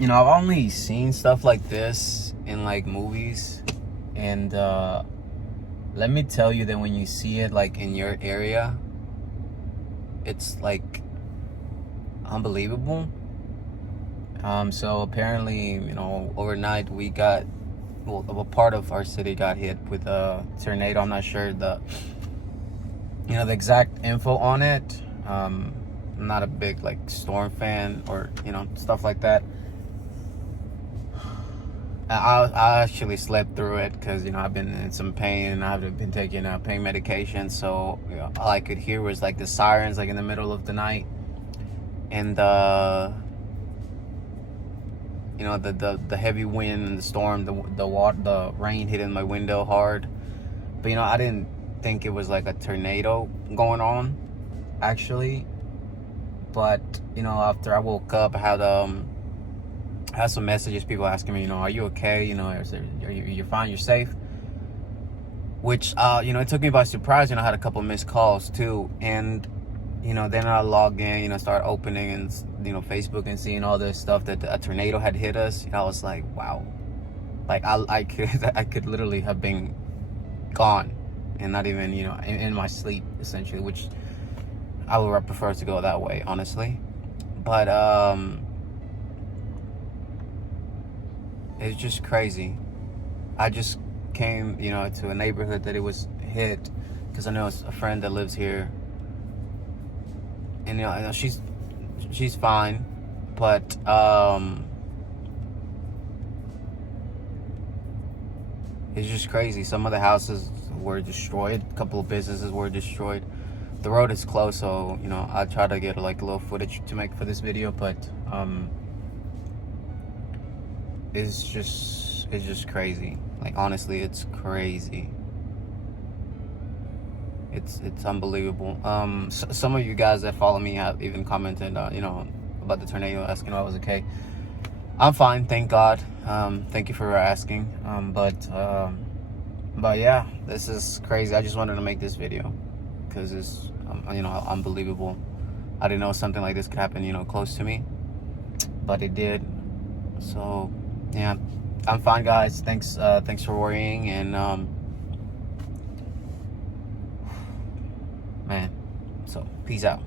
I've only seen stuff like this in like movies, and let me tell you that when you see it like in your area, it's like unbelievable. So apparently, overnight we got, well, a part of our city got hit with a tornado. I'm not sure the exact info on it. I'm not a big like storm fan or stuff like that. I actually slept through it because I've been in some pain and I've been taking pain medication. So all I could hear was like the sirens like in the middle of the night, and the heavy wind and the storm, the rain hitting my window hard. But I didn't think it was like a tornado going on, actually. But after I woke up, I had some messages, people asking me, are you okay? You're fine, you're safe. Which it took me by surprise. I had a couple missed calls too, and then I logged in, start opening and Facebook and seeing all this stuff that a tornado had hit us. I was like, wow, like I could literally have been gone and not even in my sleep, essentially, which I would prefer to go that way, honestly. But it's just crazy. I just came to a neighborhood that it was hit because I know it's a friend that lives here, and I know she's fine, but it's just crazy. Some of the houses were destroyed, a couple of businesses were destroyed. The road is closed, so I try to get like a little footage to make for this video, but it's just crazy. Like, honestly, it's crazy. It's unbelievable. Some of you guys that follow me have even commented about the tornado, asking if I was okay. I'm fine, thank God. Thank you for asking. But yeah, this is crazy. I just wanted to make this video because it's unbelievable. I didn't know something like this could happen close to me, but it did. So yeah, I'm fine, guys. Thanks for worrying, and man, so peace out.